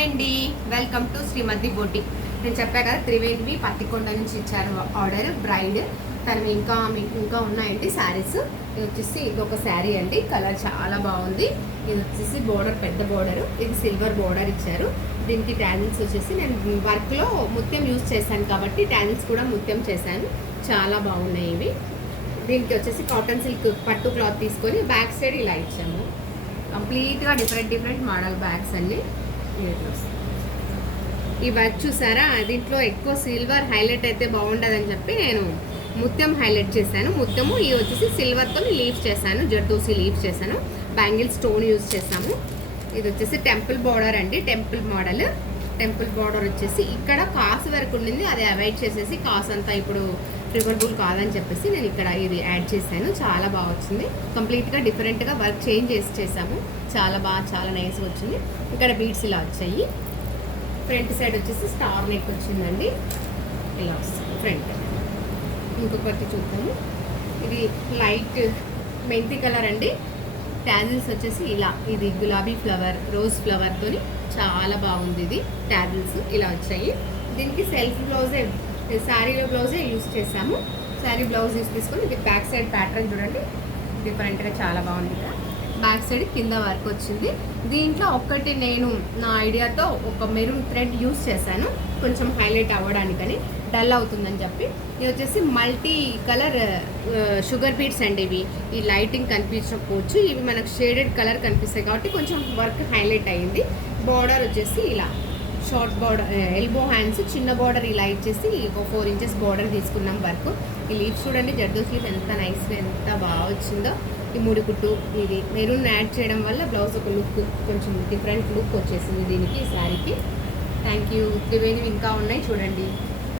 Hi అండి, welcome to Shrimati boutique. నేను చెప్పా కదా త్రివేణి పత్తికొండ నుంచి ఇచ్చారు ఆర్డర్ బ్రైడ్. తను ఇంకా ఉన్నాయండి శారీస్. ఇది వచ్చేసి ఇంకొక శారీ అండి, కలర్ చాలా బాగుంది. ఇది వచ్చేసి బోర్డర్, పెద్ద బోర్డర్, ఇది సిల్వర్ బోర్డర్ ఇచ్చారు. దీనికి ట్యాజిల్స్ వచ్చేసి నేను వర్క్లో ముత్యం యూజ్ చేశాను కాబట్టి ట్యాజిల్స్ కూడా ముత్యం చేశాను. చాలా బాగున్నాయి ఇవి. దీనికి వచ్చేసి కాటన్ సిల్క్ పట్టు క్లాత్ తీసుకొని బ్యాక్ సైడ్ ఇలా ఇచ్చాము. కంప్లీట్గా డిఫరెంట్ మోడల్ బ్యాగ్స్ అన్నీ. ఈ వర్క్ చూసారా, దీంట్లో ఎక్కువ సిల్వర్ హైలైట్ అయితే బాగుండదని చెప్పి నేను ముత్యం హైలైట్ చేశాను. ముత్యము ఇవి వచ్చేసి సిల్వర్తో లీవ్స్ చేశాను, జర్దోసి లీవ్స్ చేశాను. బ్యాంగిల్ స్టోన్ యూజ్ చేసాము. ఇది వచ్చేసి టెంపుల్ బార్డర్ అండి, టెంపుల్ మోడల్. టెంపుల్ బార్డర్ వచ్చేసి ఇక్కడ కాసు వరకు ఉండింది, అది అవాయిడ్ చేసేసి కాసు అంతా ఇప్పుడు ప్రిఫరబుల్ కాదని చెప్పేసి నేను ఇక్కడ ఇది యాడ్ చేశాను. చాలా బాగా వచ్చింది. కంప్లీట్గా డిఫరెంట్గా వర్క్ చేంజ్ చేసాము. చాలా నైస్గా వచ్చింది. ఇక్కడ బీడ్స్ ఇలా వచ్చాయి. ఫ్రంట్ సైడ్ వచ్చేసి స్టార్ నెక్ వచ్చిందండి, ఇలా వస్తుంది ఫ్రంట్. ఇంకొకటి చూద్దాము. ఇది లైట్ మెంతి కలర్ అండి. ట్యాజిల్స్ వచ్చేసి ఇలా, ఇది గులాబీ ఫ్లవర్, రోజ్ ఫ్లవర్తో చాలా బాగుంది. ఇది ట్యాజిల్స్ ఇలా వచ్చాయి. దీనికి సెల్ఫ్ బ్లౌజే, శారీలో బ్లౌజే యూజ్ చేసాము. శారీ బ్లౌజ్ యూజ్ తీసుకొని ఇది బ్యాక్ సైడ్ ప్యాటర్న్ చూడండి, డిఫరెంట్గా చాలా బాగుంది. ఇక్కడ బ్యాక్ సైడ్ కింద వర్క్ వచ్చింది. దీంట్లో ఒక్కటి నేను నా ఐడియాతో ఒక మెరూన్ థ్రెడ్ యూజ్ చేశాను, కొంచెం హైలైట్ అవ్వడానికని, డల్ అవుతుందని చెప్పి. ఇది వచ్చేసి మల్టీ కలర్ షుగర్ బీడ్స్ అండి. ఇవి ఈ లైటింగ్ కనిపించకపోవచ్చు, ఇవి మనకు షేడెడ్ కలర్ కనిపిస్తాయి కాబట్టి కొంచెం వర్క్ హైలైట్ అయ్యింది. బార్డర్ వచ్చేసి ఇలా షార్ట్ బార్డర్, ఎల్బో హ్యాండ్స్, చిన్న బార్డర్ ఇలా ఇచ్చేసి ఒక 4 ఇంచెస్ బార్డర్ తీసుకున్నాం వర్క్. ఈ లీవ్స్ చూడండి, జర్దోస్ లీవ్ ఎంత నైస్గా, ఎంత బాగా వచ్చిందో. ఈ ముడి కుట్టు, ఇది మెరూన్ యాడ్ చేయడం వల్ల బ్లౌజ్ ఒక లుక్, కొంచెం డిఫరెంట్ లుక్ వచ్చేసింది దీనికి, ఈ శారీకి. Thank you. త్రివేణి ఇంకా ఉన్నాయి చూడండి.